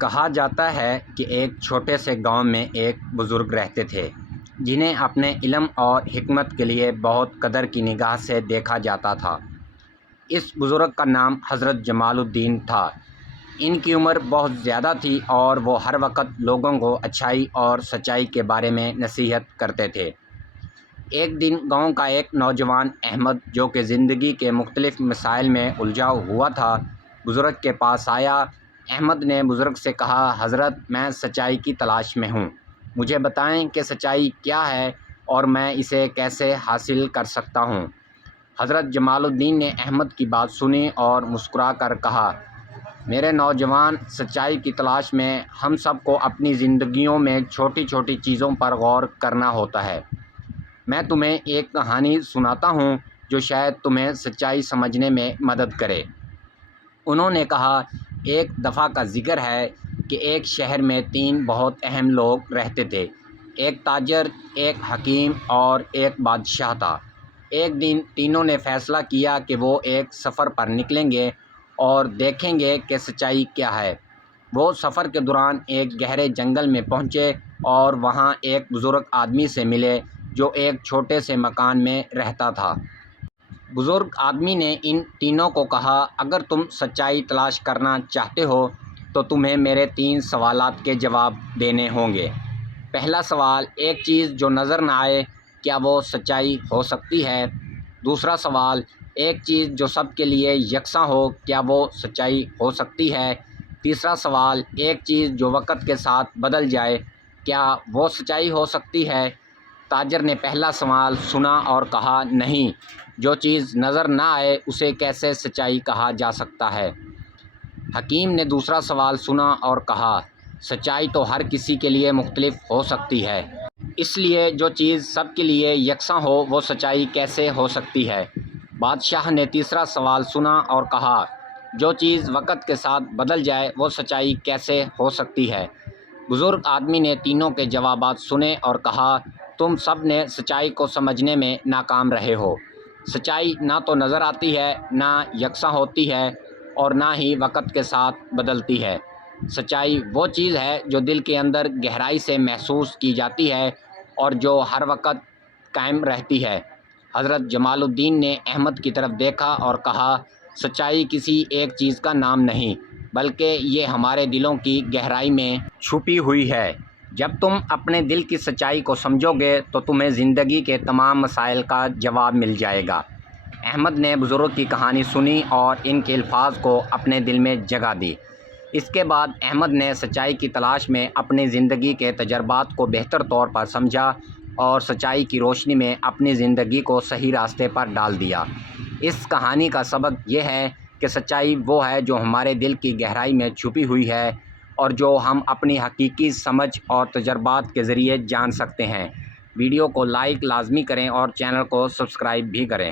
کہا جاتا ہے کہ ایک چھوٹے سے گاؤں میں ایک بزرگ رہتے تھے جنہیں اپنے علم اور حکمت کے لیے بہت قدر کی نگاہ سے دیکھا جاتا تھا۔ اس بزرگ کا نام حضرت جمال الدین تھا۔ ان کی عمر بہت زیادہ تھی اور وہ ہر وقت لوگوں کو اچھائی اور سچائی کے بارے میں نصیحت کرتے تھے۔ ایک دن گاؤں کا ایک نوجوان احمد، جو کہ زندگی کے مختلف مسائل میں الجھا ہوا تھا، بزرگ کے پاس آیا۔ احمد نے بزرگ سے کہا، حضرت، میں سچائی کی تلاش میں ہوں۔ مجھے بتائیں کہ سچائی کیا ہے اور میں اسے کیسے حاصل کر سکتا ہوں۔ حضرت جمال الدین نے احمد کی بات سنی اور مسکرا کر کہا، میرے نوجوان، سچائی کی تلاش میں ہم سب کو اپنی زندگیوں میں چھوٹی چھوٹی چیزوں پر غور کرنا ہوتا ہے۔ میں تمہیں ایک کہانی سناتا ہوں جو شاید تمہیں سچائی سمجھنے میں مدد کرے۔ انہوں نے کہا، ایک دفعہ کا ذکر ہے کہ ایک شہر میں 3 بہت اہم لوگ رہتے تھے۔ ایک تاجر، ایک حکیم اور ایک بادشاہ تھا۔ ایک دن تینوں نے فیصلہ کیا کہ وہ ایک سفر پر نکلیں گے اور دیکھیں گے کہ سچائی کیا ہے۔ وہ سفر کے دوران ایک گہرے جنگل میں پہنچے اور وہاں ایک بزرگ آدمی سے ملے جو ایک چھوٹے سے مکان میں رہتا تھا۔ بزرگ آدمی نے ان تینوں کو کہا، اگر تم سچائی تلاش کرنا چاہتے ہو تو تمہیں میرے 3 سوالات کے جواب دینے ہوں گے۔ پہلا سوال، ایک چیز جو نظر نہ آئے، کیا وہ سچائی ہو سکتی ہے؟ دوسرا سوال، ایک چیز جو سب کے لیے یکساں ہو، کیا وہ سچائی ہو سکتی ہے؟ تیسرا سوال، ایک چیز جو وقت کے ساتھ بدل جائے، کیا وہ سچائی ہو سکتی ہے؟ تاجر نے پہلا سوال سنا اور کہا، نہیں، جو چیز نظر نہ آئے اسے کیسے سچائی کہا جا سکتا ہے؟ حکیم نے دوسرا سوال سنا اور کہا، سچائی تو ہر کسی کے لیے مختلف ہو سکتی ہے، اس لیے جو چیز سب کے لیے یکساں ہو وہ سچائی کیسے ہو سکتی ہے؟ بادشاہ نے تیسرا سوال سنا اور کہا، جو چیز وقت کے ساتھ بدل جائے وہ سچائی کیسے ہو سکتی ہے؟ بزرگ آدمی نے تینوں کے جوابات سنے اور کہا، تم سب نے سچائی کو سمجھنے میں ناکام رہے ہو۔ سچائی نہ تو نظر آتی ہے، نہ یکساں ہوتی ہے اور نہ ہی وقت کے ساتھ بدلتی ہے۔ سچائی وہ چیز ہے جو دل کے اندر گہرائی سے محسوس کی جاتی ہے اور جو ہر وقت قائم رہتی ہے۔ حضرت جمال الدین نے احمد کی طرف دیکھا اور کہا، سچائی کسی ایک چیز کا نام نہیں، بلکہ یہ ہمارے دلوں کی گہرائی میں چھپی ہوئی ہے۔ جب تم اپنے دل کی سچائی کو سمجھو گے تو تمہیں زندگی کے تمام مسائل کا جواب مل جائے گا۔ احمد نے بزرگ کی کہانی سنی اور ان کے الفاظ کو اپنے دل میں جگہ دی۔ اس کے بعد احمد نے سچائی کی تلاش میں اپنی زندگی کے تجربات کو بہتر طور پر سمجھا اور سچائی کی روشنی میں اپنی زندگی کو صحیح راستے پر ڈال دیا۔ اس کہانی کا سبق یہ ہے کہ سچائی وہ ہے جو ہمارے دل کی گہرائی میں چھپی ہوئی ہے اور جو ہم اپنی حقیقی سمجھ اور تجربات کے ذریعے جان سکتے ہیں۔ ویڈیو کو لائک لازمی کریں اور چینل کو سبسکرائب بھی کریں۔